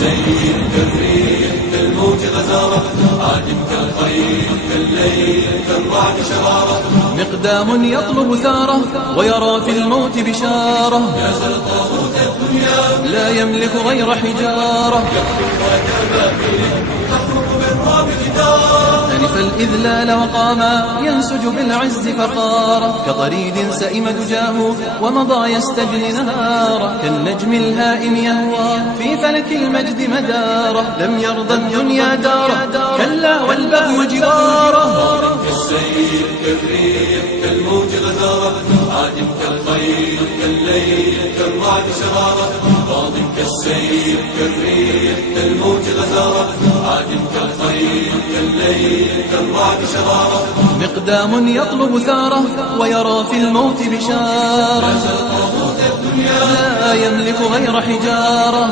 كالسيل كالريح كالموج غزارة عادم كالخيل كالليل كالرعد شرارة مقدام يطلب ثاره ويرى في الموت بشارة يا زل طاغوت الدنيا لا يملك غير حجارة ألف الإذلال وقاما ينسج بالعز فخارا كطريد سئم دجاه ومضى يستجلي نهارا كالنجم الهائم يهوى في فلك المجد مداره لم يرضى الدنيا داره كلا والبغي جواره كالسيل كالريح كالموج غزارة عادم كالخيل كالليل كالرعد شرارة راض كالسيل كالريح كالموج غزارة عادم كالخيل كالليل كالرعد شرارة مقدام يطلب ثاره ويرى في الموت بشارة يا زل طاغوت الدنيا لا يملك غير حجارة